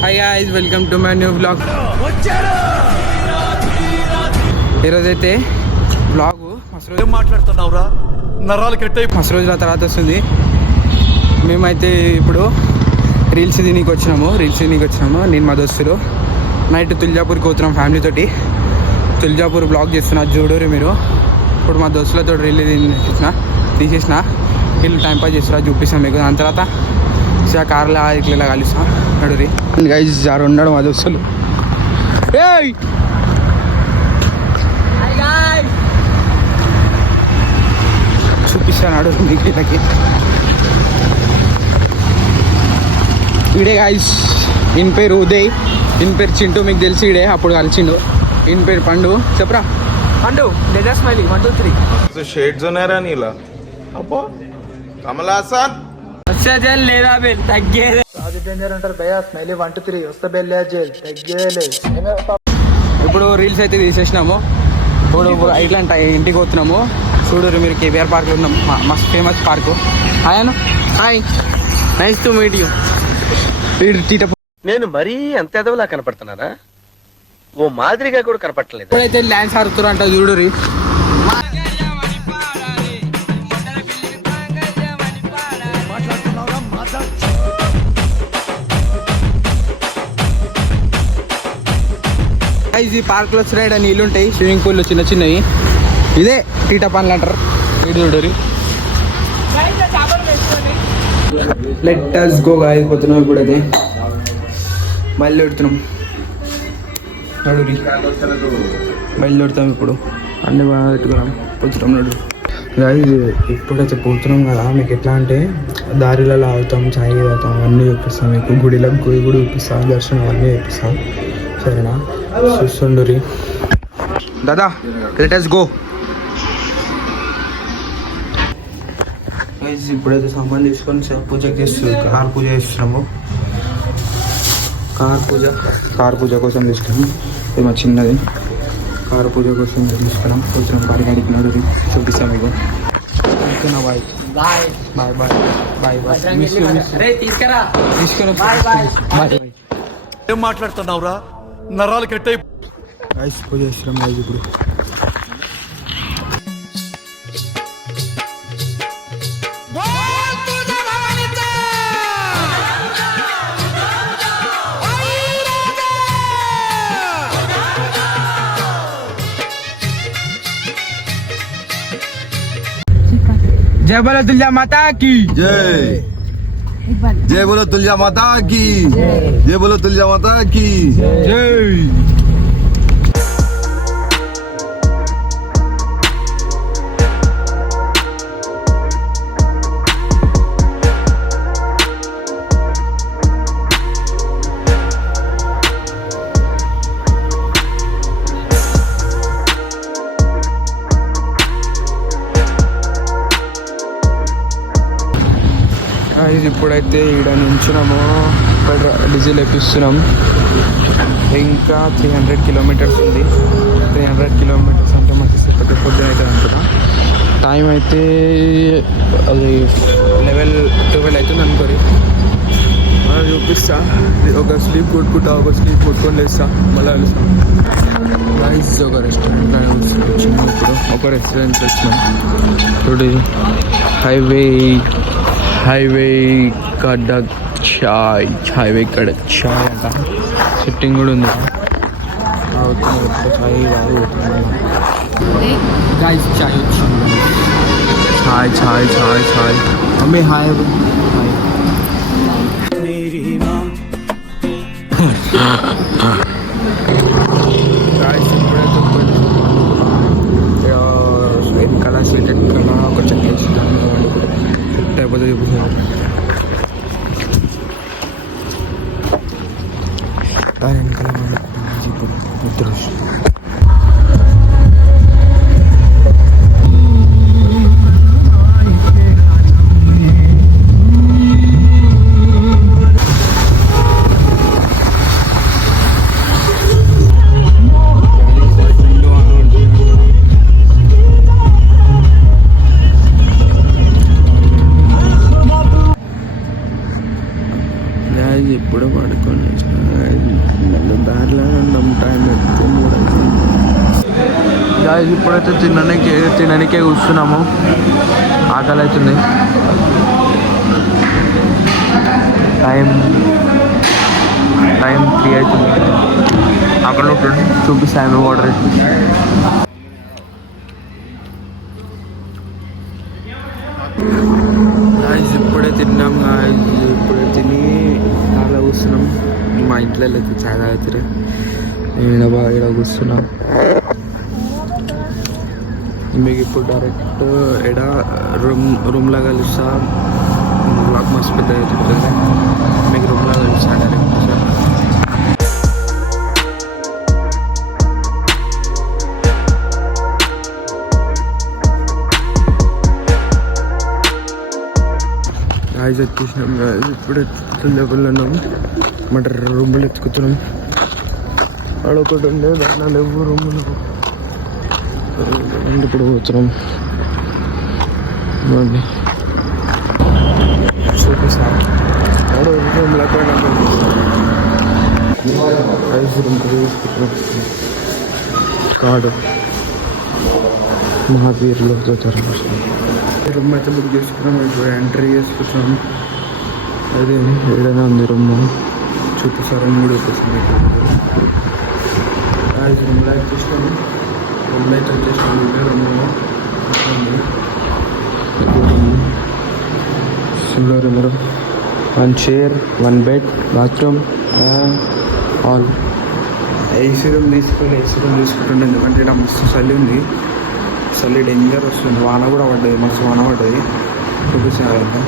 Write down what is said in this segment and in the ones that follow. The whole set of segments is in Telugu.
Hi guys, welcome to my new vlog. ఈరోజైతే వ్లాగ్ ఏం మాట్లాడుతున్నావురా, నరాలు కట్టే మస్తు రోజుల తర్వాత వస్తుంది. మేమైతే ఇప్పుడు రీల్స్ తినీకి వచ్చినాము. నేను మా దోస్తులు నైట్ తుల్జాపూర్కి పోతున్నాం ఫ్యామిలీ తోటి. తుల్జాపూర్ బ్లాగ్ చేస్తున్నా, చూడరు మీరు. ఇప్పుడు మా దోస్తులతో రీల్ తీసేసిన వీళ్ళు టైంపాస్ చేస్తున్నా, చూపిస్తాను మీకు. దాని తర్వాత కార్లో ఇట్లా కలుస్తాం. నడురి గైస్, జారు ఉన్నాడు మా దోస్తులు. చూపిస్తాడు మీకు వీళ్ళకి. ఈడే గైస్, ఈయన పేరు ఉదయ్, ఈయన పేరు చింటూ. మీకు తెలిసి ఈడే అప్పుడు కలిసిండు. ఈయన పేరు పండు. చెప్పరా పండు. స్మైలీ 1 2 3 షేడ్స్ ఉన్నారా నీలా? అబ్బో కమలాసన్ లేదా బెల్ తగ్గేది. అంటారు భయ స్మైలీ 1 2 3 వస్తే బెల్ తగ్గేలే. ఇప్పుడు రీల్స్ అయితే తీసేసినాము. ఇప్పుడు ఇట్లా ఇంటికి పోతున్నాము. చూడరు మీరు, కేబీఆర్ పార్క్లో ఉన్నాం, మస్త్ ఫేమస్ పార్కు. హాయ్ అన్న. Hi, nice to meet you. నేను మరీ అంత ఎదవలా కనపడుతున్నారా? ఓ మాదిరిగా కూడా కనపడలేదు. ఇప్పుడైతే ల్యాండ్స్ ఆడుతున్నారు అంట, చూడరు. ఈ పార్క్ లో వచ్చినాయి నీళ్ళు ఉంటాయి, స్విమ్మింగ్ పూల్ చిన్న చిన్నవి. ఇదే టీటా పనులు అంటారు. వీడు చూడరు. Let us go guys. పోతున్నాం ఇప్పుడైతే, బయలుదేరుతున్నాం. బయలుదేరుతాం ఇప్పుడు. అన్ని బాగా పెట్టుకున్నాం, పోతున్నాం. నడు గాయస్, ఇప్పుడైతే పోతున్నాం కదా. మీకు ఎట్లా అంటే దారిలలో ఆగుతాం, చాయ్ తాగుతాం, అన్నీ చూపిస్తాం మీకు. గుడిలకు గుడి చూపిస్తాం, దర్శనం అన్నీ చూపిస్తాం. సరేనా? చూస్తుండ్రి దాదా. Let us go. ఇప్పుడైతే సామాన్ తీసుకొని పూజకి చేస్తున్నాం. కార్ పూజ చేస్తున్నాము. కార్ పూజ కోసం తీసుకున్నాం. ఇది మా చిన్నది కార్ పూజ కోసం తీసుకున్నాం. కొంచెం బాగా అడిగినాడు, చూపిస్తాం మీకు. ఓకేనా? Bye bye bye bye bye. తీసుకురా బాయ్. ఏం మాట్లాడుతున్నావురా, నరాలు కట్టే గైస్ పూజ చేస్తున్నాం గైస్ ఇప్పుడు. जय बोलो तुलजा माता की जय. जय बोलो तुलजा माता की जय. बोलो तुलजा माता की जय. ఇప్పుడైతే ఈడ నుంచున్నాము. డీజిల్ ఎక్కిస్తున్నాం. ఇంకా 300 కిలోమీటర్స్ ఉంది. 300 కిలోమీటర్స్ అంటే మాకు సెపరేట్ పొద్దున అయితే అనుకుంటా. టైం అయితే అది 11-12 అవుతుంది అనుకోరి. చూపిస్తా. ఒక స్లీప్ కొట్టుకుంటా, ఒక స్లీప్ కొట్టుకొని లేస్తా, మళ్ళీ వెళ్తాం. రైస్ ఒక రెస్టారెంట్లో వచ్చినాం. ఇప్పుడు ఒక రెస్టారెంట్ వచ్చినాం. ఇప్పుడు హైవే కడక్ చాయ్ అంట. సెట్టింగ్ కూడా ఉంది. చాయ్ గాయస్, చాయ్ వచ్చింది. చాయ్ మమ్మీ హాయ్. వెనకాల సీట్ ఎట్టుకున్నా, ఒక చెట్టు చెట్టు అయిపోతే చూపిస్తాను. దాని వెనకాల ఇప్పుడు నిద్ర. ఇప్పుడు పడుకొని ఇప్పుడైతే తినడానికే కూర్చున్నాము. ఆకలి అవుతుంది. టైం 3 అవుతుంది. అక్కడ చూపిస్తాను ఆర్డర్. ఇప్పుడే తిన్నాం. ఇప్పుడే తిని అలా కూర్చున్నాం. మా ఇంట్లో వెళ్ళి చాలా అవుతుంది. ఇక్కడ కూర్చున్నాం. మీకు ఇప్పుడు డైరెక్ట్ ఎడ రూమ్లో కలుస్తా. బ్లాక్ మస్తు పెద్దగా చెప్తుంది. మీకు రూమ్లో కలుస్తా డైరెక్ట్ సార్. గాయస్ వచ్చేసినాం. ఇప్పుడు లెవెల్లో ఉన్నాం. మన రూమ్లో ఎత్తుకుతున్నాం. అడొకటి ఉండే దాని లేవు రూములు. ఇప్పుడు పోతున్నాం. చూపిస్తాం రూమ్లో తీసుకుంటున్నాం. కార్డు మహావీర్లో రూమ్ అయితే బుక్ చేసుకున్నాం. ఇప్పుడు ఎంట్రీ చేసుకుంటున్నాం. అదే ఏదైనా ఉంది రూమ్. చూపిస్తారు. రూమ్ కూడా చూపిస్తుంది. రూమ్లో వచ్చేసినాము. రూమ్లో అయితే వచ్చేసినాము. Room 1 chair, 1 bed, bathroom, all. AC room తీసుకుంటుండే. ఎందుకంటే ఇక్కడ మస్తు చలి ఉంది. చలి డేంజర్ వస్తుంది. వాన కూడా పడ్డది. మస్తు వాన పడ్డది. చూపిస్తాను.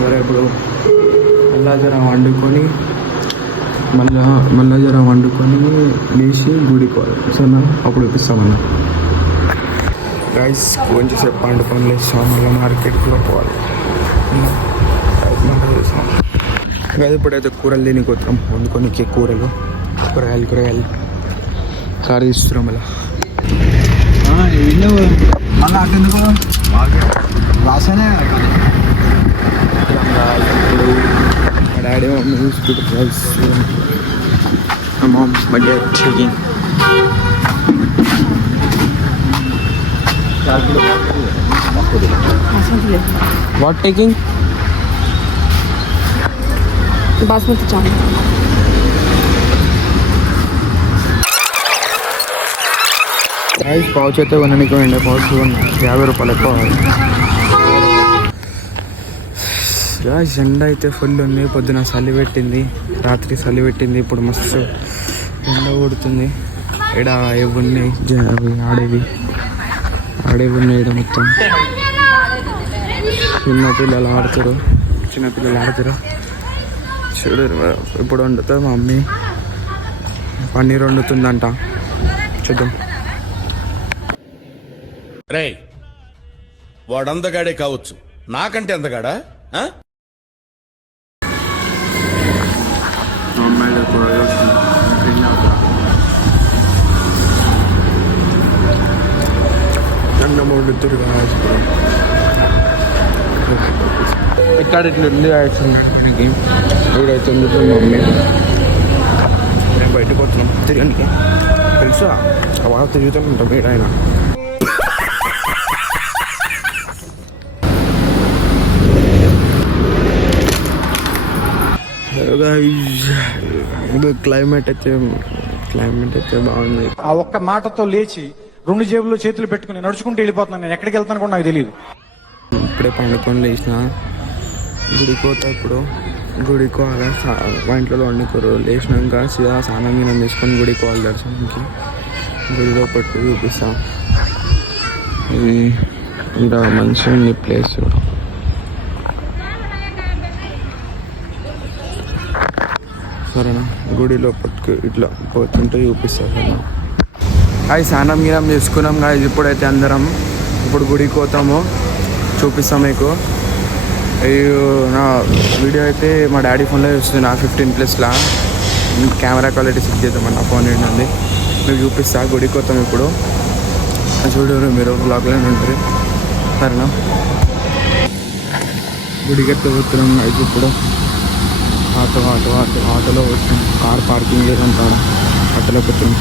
మరి ఇప్పుడు మళ్ళా జర వండుకొని లేచి గుడికోవాలి. సరేనా? అప్పుడు చూపిస్తామన్నా. గైస్ కొంచెం సేపు పండుకొని లేస్తాం. మళ్ళీ మార్కెట్లో పోవాలి. అది ఇప్పుడైతే కూరలు తినిపోతాం. వండుకొని కూరగాయలు కారు తీస్తున్నాం. అలా మళ్ళీ అటెందుకు రాసానే మా డాడీ మమ్మీ చూసుకుంటారు. మా daddy checking. What taking? Basmati chawal. Pouch అయితే కొనడానికి ఉండే. పౌచ్ 50 రూపాయలు ఎక్కువ. ఎండ అయితే ఫుల్ ఉంది. పొద్దున చలి పెట్టింది. రాత్రి చలి పెట్టింది. ఇప్పుడు మస్తు ఎండ కొడుతుంది. ఇక్కడ ఏవి ఉన్నాయి ఆడేవి ఉన్నాయి. ఇక్కడ మొత్తం చిన్నపిల్లలు ఆడుతారు. చూడు ఇప్పుడు వండుతుంది మా మమ్మీ. పన్నీర్ వండుతుందంట. చూద్దాం. రే వాడందగాడే కావచ్చు, నాకంటే అందగాడా? అన్నం వండుతురు ఇక్కడ ఇట్లా ఉంది. ఇక్కడైతే వండుతుంది మమ్మీ. మేము బయటకు వస్తున్నాం తిరగడానికి. తెలుసా బాగా తిరుగుతూ ఉంటాం వీడు ఆయన. క్లైమేట్ అయితే బాగుంది. ఆ ఒక్క మాటతో లేచి 2 జేబుల్లో చేతులు పెట్టుకుని నడుచుకుంటూ వెళ్ళిపోతున్నాను. నేను ఎక్కడికి వెళ్తాను కూడా నాకు తెలియదు. ఇప్పుడే పండుకొని లేచిన. గుడికోవాలి. మా ఇంట్లో వండుకోరు. లేచినాక సీదా స్నానం తీసుకొని గుడికోవాలి. దర్శనానికి గుడిలో పట్టు చూపిస్తా. ఇది ఇంత మంచిగా ఉంది ప్లేస్. సరేనా? గుడిలో పట్టుకు ఇట్లా పోతుంటే చూపిస్తా. సరేనా? అది స్నానం గినం చేసుకున్నాం. ఇది ఇప్పుడైతే అందరం గుడికి పోతాము. చూపిస్తాం మీకు. నా వీడియో అయితే మా డాడీ ఫోన్లో చూస్తుంది. నా 15+లా కెమెరా క్వాలిటీ సెట్ చేద్దామని నా ఫోన్ ఏంటండి. మీకు చూపిస్తా. గుడికి పోతాం ఇప్పుడు. చూడరు మీరు బ్లాగ్లో ఉంటారు. సరేనా? గుడికి ఎట్లా పోతున్నాం. అయితే ఇప్పుడు ఆటోలో వచ్చాం. కార్ పార్కింగ్ లేదంటారా? ఆటోలో కూర్చొని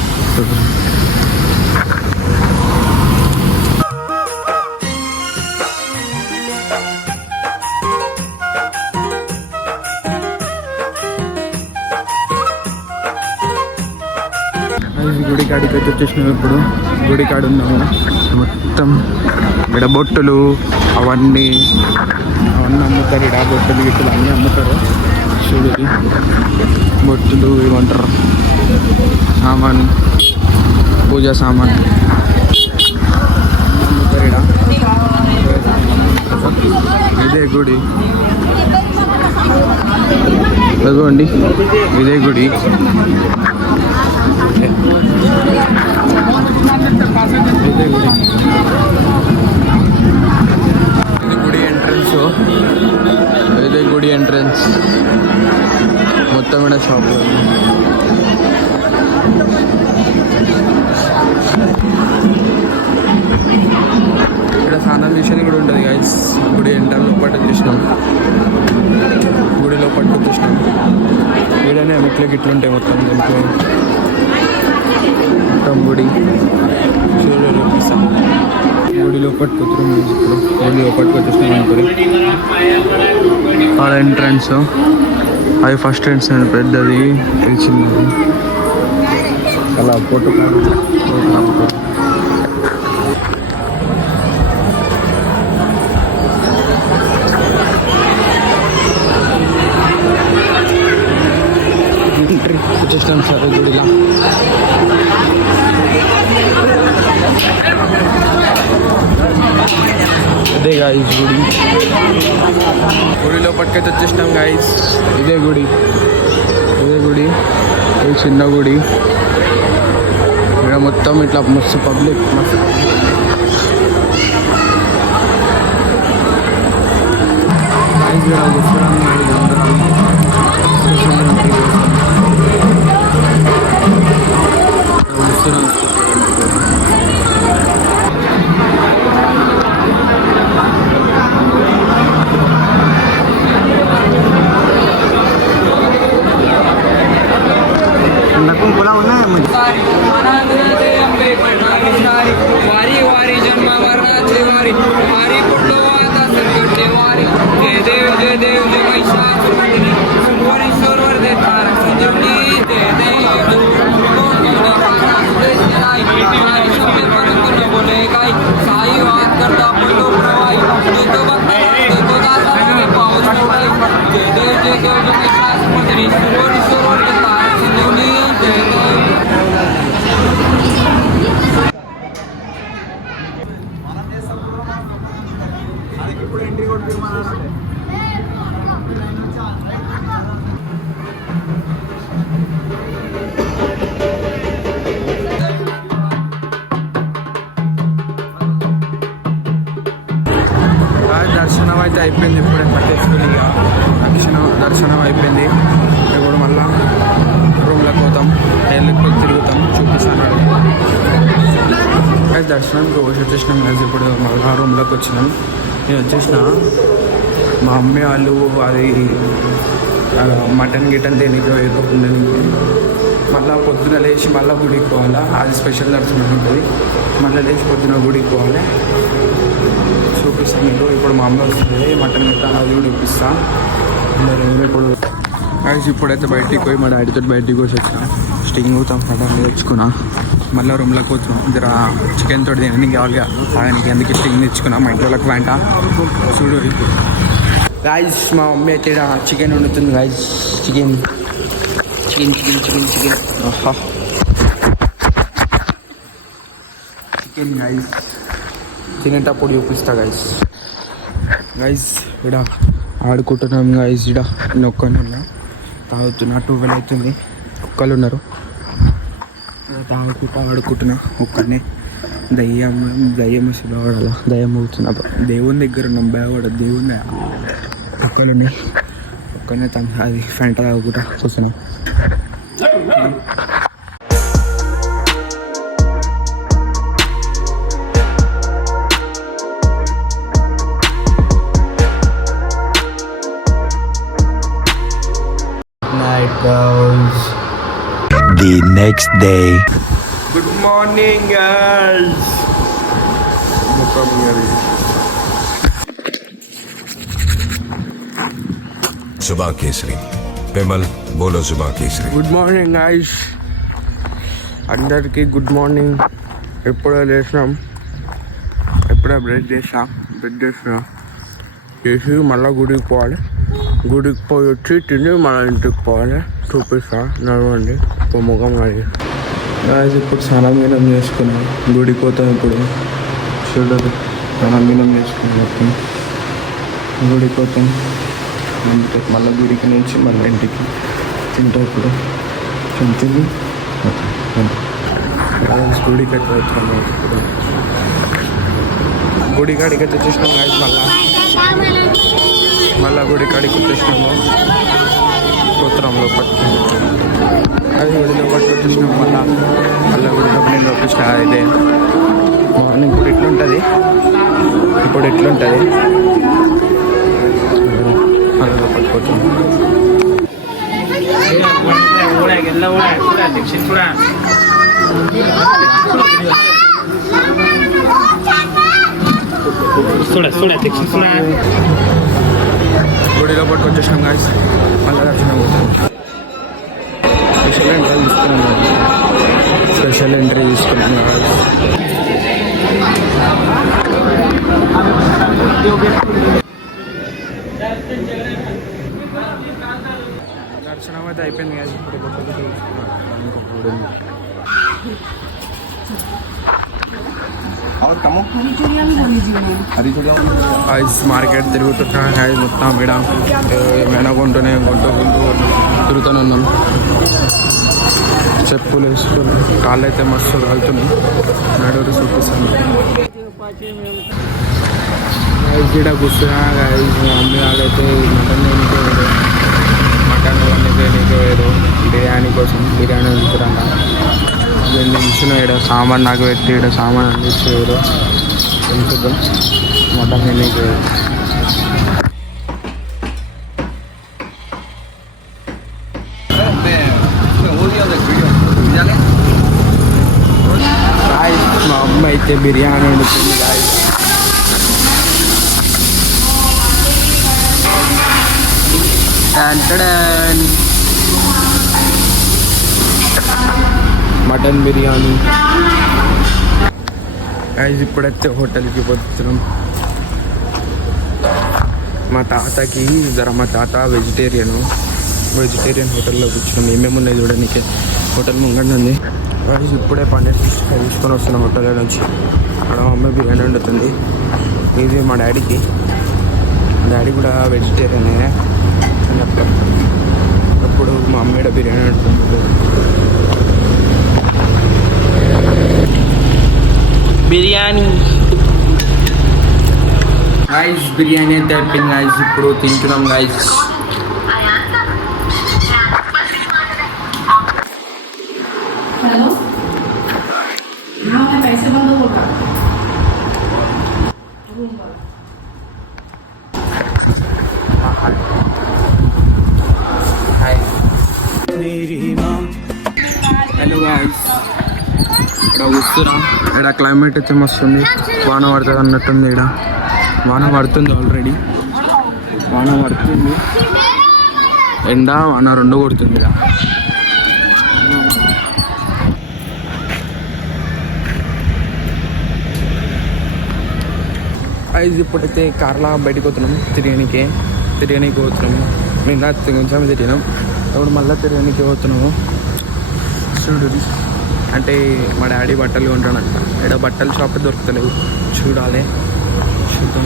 గుడి కాడికి అయితే వచ్చేసినాము. ఇప్పుడు గుడి కాడ ఉన్నాము. మొత్తం ఇక్కడ బొట్టులు అవన్నీ అమ్ముతారు. ఇక్కడ బొట్టులు గిట్టులు అన్నీ అమ్ముతారు. శివుడికి బొట్టులు ఏమంటారు సామాన్, పూజా సామాన్ అమ్ముతారు ఇక్కడ. ఇదే గుడి, చదవండి. ఇదే గుడి. ఇదే గుడి. ఇది గుడి ఎంట్రన్స్. ఇదే గుడి ఎంట్రన్స్. మొత్తం కూడా షాప్. ఇక్కడ స్నానం చేసేది కూడా ఉంటుంది గైస్. గుడి ఎంటర్ లోపల వచ్చేసినాం. గుడి లోపలికి వచ్చేసినాం. ఈడనే మెట్లు గిట్లుంటాయి మొత్తం దీంట్లో. మొత్తం గుడి చూపిస్తాం. గుడి లోపలికి వచ్చాము. ఇప్పుడు గుడి లోపలికి వచ్చేసినాం అనుకోండి. ఆ ఎంట్రన్స్ అది ఫస్ట్ ఎంట్రన్స్ పెద్దది, ఇది చిన్నది. అలా ఫోటో వచ్చేసినాం సార్ గుడిలా. ఇదే గాయస్ గుడి. గుడి లోపలికైతే వచ్చేసినాం గాయస్. ఇదే గుడి. ఇదే గుడి. ఇది చిన్న గుడి. ఇక్కడ మొత్తం ఇట్లా మస్తు పబ్లిక్. మస్తు वारी वारी जन्म वरनाचे वारी वारी कुठलो आता संकटे वारी जय देव जय महिषासुरमर्दिनी सुरवरी सरोवर देतार संजीवनी जय देव बोले काय साई वाद करता पडलो प्रवाही तो बघता तो गाता पाऊस पडाय जय देव महिषासुरमर्दिनी सुरवरी सरोवर देतार संजीवनी जय देव. దర్శనం అయితే అయిపోయింది. ఇప్పుడే పట్టేసుకుని దర్శనం అయిపోయింది. ఇప్పుడు మళ్ళా రూమ్లోకి పోతాం. వెళ్ళి తిరుగుతాం, చూపిస్తాను. అయితే దర్శనంకి వచ్చేసినాం కలిసి. ఇప్పుడు మళ్ళా రూమ్లోకి వచ్చినాం. నేను వచ్చేసిన మా అమ్మ వాళ్ళు అది మటన్ గిటన్ తినకో ఏదో ఉండడానికి మళ్ళీ పొద్దున లేచి మళ్ళీ గుడికి పోవాలా. అది స్పెషల్ దర్శనం ఉంటుంది. మళ్ళీ లేచి పొద్దున గుడికి పోవాలి. చూపిస్తాను మీకు. ఇప్పుడు మా అమ్మ వస్తుంది. మటన్ గిట్ట అది కూడా చూపిస్తాను. ఇప్పుడు ఇప్పుడైతే బయటికి పోయి మా డాడీతో బయటికి వచ్చి వచ్చిన స్టింగ్ మటన్ తెచ్చుకున్నా. మళ్ళీ రూమ్లోకి వచ్చాం. జర చికెన్ తోటి తినని కావాలిగా ఆయనకి అందుకే స్టింగ్ తెచ్చుకున్నా. మా ఇంట్లో వాళ్ళకి వెంట చూడు. గాయస్ మా మమ్మీ అయితే చికెన్ వండుతుంది. Guys chicken chicken chicken chicken chicken chicken guys తినేటప్పుడు చూపిస్తా. గైస్ ఇక్కడ ఆడుకుంటున్నాం. గైస్ ఇక్కడ నొక్కని తాగుతున్నా. 12 అవుతుంది. ఒక్కళ్ళు ఉన్నారు. తాగుకుంటా ఆడుకుంటున్నా ఒక్కనే. దయ్యం శివవాడాల దయ్యం అవుతున్నా. దేవుని దగ్గర ఉన్నాం. భయపడ దేవుని ఒక్కళ్ళు ఉన్నాయి. ఒక్కనే అది ఫెంట తాగుకుంటా కూర్చున్నాం. The next day. Good morning guys. सुबह केसरी विमल बोलो सुबह केसरी. గుడ్ మార్నింగ్ గైస్, అందరికీ గుడ్ మార్నింగ్. ఎప్పుడో లేచినాం, ఎప్పుడో బ్రష్ చేసి మళ్ళీ గుడికి పోవాలి. గుడికి పోయి వచ్చి తిని మళ్ళీ ఇంటికి పోవాలి. చూపిస్తా, నడవండి. ముఖం కడిగి గాయస్ ఇప్పుడు స్నానం చేసుకున్నాం. గుడికి పోతాం ఇప్పుడు. చూడదు, స్నానం చేసుకున్నాం. గుడికి పోతాం అంటే మళ్ళీ గుడికి నుంచి మళ్ళీ ఇంటికి తింటా. ఇప్పుడు తింటుంది గుడికి ఎట్లా వచ్చాము. ఇప్పుడు గుడి కాడికి అయితే వచ్చేసినాం గాయస్. మళ్ళా గుడి కాడికి వచ్చేసినాము. పోతున్నాం లోపలికి. అది గుడి లోపలికి వచ్చేసినాం. మళ్ళీ గుడి లోపల నేను వచ్చేసిన. అయితే మార్నింగ్ ఇప్పుడు ఎట్లుంటుంది, మళ్ళీ లోపలికి పోతున్నాం. గుడి లోపలికి వచ్చేసాం గాయస్. మళ్ళీ దర్శనం పోతాం. స్పెషల్ ఎంట్రీ తీసుకున్నాం గాయస్. దర్శనం అయితే అయిపోయింది గాయస్. ఇప్పుడు ఐస్ మార్కెట్ తిరుగుతున్నా గాయస్. మొత్తం ఇక్కడ ఏమైనా కొంటూ తిరుగుతూనే ఉన్నాం. చెప్పులు వేసుకుని కాళ్ళు అయితే మస్తు కాలుతున్నాయి. నడురు చూపిస్తాను ఇక్కడ కూర్చున్నా గాయస్. మమ్మీ వాళ్ళైతే మటన్ నీకు వేరు బిర్యానీ కోసం బిర్యానీ వెళ్తురంట. నేను నిల్చున్న ఇక్కడ సామాన్ నాకు పెట్టి ఇక్కడ సామాన్ అందించేవారు. తెలుసుద్దాం మటన్ నీకు మా అమ్మ అయితే బిర్యానీ వండుతుంది గాయస్. Mutton biryani guys. ఇప్పుడైతే హోటల్కి పోతున్నాం. మా తాతకి మా తాత వెజిటేరియన్ హోటల్లో కూర్చున్నాం. ఏమేమి ఉన్నాయి చూడడానికి. హోటల్ ముంగండి ఉంది గాయస్. ఇప్పుడే పన్నీర్ తీసుకొని వస్తున్నాం హోటల్ నుంచి. అక్కడ మా అమ్మ బిర్యానీ వండుతుంది. ఇది మా డాడీ కూడా వెజిటేరియనే అని అప్పుడు మా అమ్మ బిర్యానీ వండుతుంది. బిర్యానీ గాయస్. బిర్యానీ అయితే అయిపోయింది గాయస్. ఇప్పుడు తింటున్నాం గాయస్. హలో గాయస్, ఇక్కడ కూర్చురా. ఇక్కడ క్లైమేట్ అయితే మస్తు ఉంది. వాన పడుతుంది అన్నట్టుంది. ఇక్కడ వాన పడుతుంది, ఆల్రెడీ వాన పడుతుంది. ఎండ వాన రెండు కొడుతుంది. ఇక్కడ ఐదు ఇప్పుడైతే కార్లా బయటకు పోతున్నాం. తిరిగానికి పోతున్నాము. నిన్న కొంచెం తిరిగినాం. ఇప్పుడు మళ్ళీ తిరిగానికి పోతున్నాము. చూడు అంటే మా డాడీ బట్టలు కొంటాడంట. ఇక్కడ బట్టల షాప్ దొరుకుతలేవు. చూడాలి, చూద్దాం.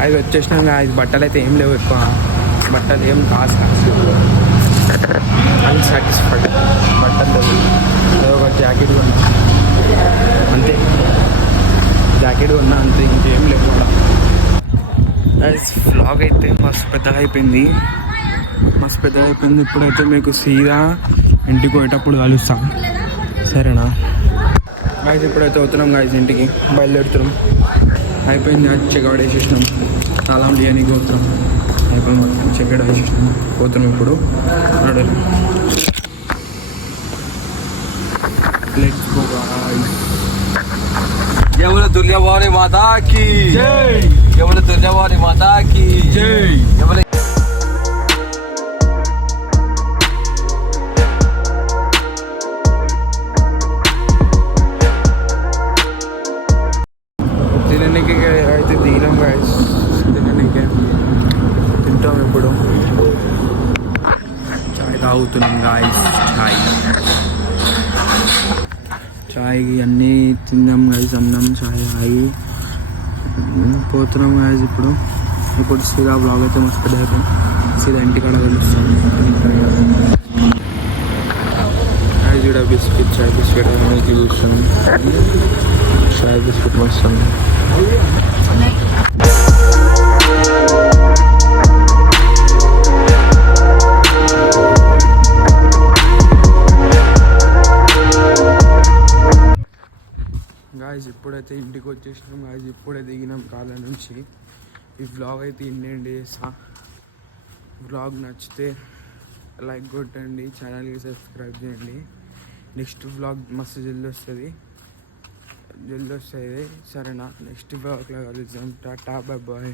అది వచ్చేసినాం. అది బట్టలు అయితే ఏం లేవు, ఎక్కువ బట్టలు ఏం కాదు. అన్సాటిస్ఫైడ్ బట్టలు లేవు. ఒక జాకెట్ కొన్నా అంతే, జాకెట్ కొన్నా అంతే, ఇంకేం లేవు కూడా. వ్లాగ్ అయితే మస్తు పెద్దగా అయిపోయింది. ఇప్పుడైతే మీకు సీదా ఇంటికి పోయేటప్పుడు కలుస్తాం, సరేనా? గాయస్ ఇప్పుడైతే అవుతున్నాం గాయస్, ఇంటికి బయలుదేరుతున్నాం. అయిపోయింది, చెక్కడ వేసేసినాం. తాళం బిర్యానీకి పోతున్నాం. అయిపోయింది, చెక్కడ వేసేసినాం. పోతున్నాం ఇప్పుడు. Let's go guys. జై బోలో దుర్గావారి మాతాకి జై. జై బోలో దుర్గావారి మాతాకి జై. జై బోలో తినడానికి అయితే దిగినాం గాయస్. తినడానికి తింటాం ఇప్పుడు. చాయ్ తాగుతున్నాం గాయస్. చాయ్ అన్నీ తిందాం గాయస్. అన్నం చాయ్ తాగి పోతున్నాం గాయస్. ఇప్పుడు సీదా బ్లాగ్ అయితే మస్తు పెద్ద అయిపోయింది. సీదా ఇంటికాడ వెళ్తాం. గాయస్ ఇక్కడ బిస్కెట్, చాయ్ బిస్కెట్ అనేది చూస్తాం. చాయ్ బిస్కెట్ వస్తుంది. గాయస్ ఇప్పుడైతే ఇంటికి వచ్చేసినాం గాయస్. ఇప్పుడే దిగినాం కాళ్ళ నుంచి. ఈ వ్లాగ్ అయితే ఇన్నేండి చేస్తా. వ్లాగ్ నచ్చితే లైక్ కొట్టండి, ఛానల్కి సబ్స్క్రైబ్ చేయండి. నెక్స్ట్ వ్లాగ్ మస్తు జల్దీ వస్తుంది. సరేనా? నెక్స్ట్ వ్లాగ్లో కలుద్దాం. టాటా, బాయ్ బాయ్.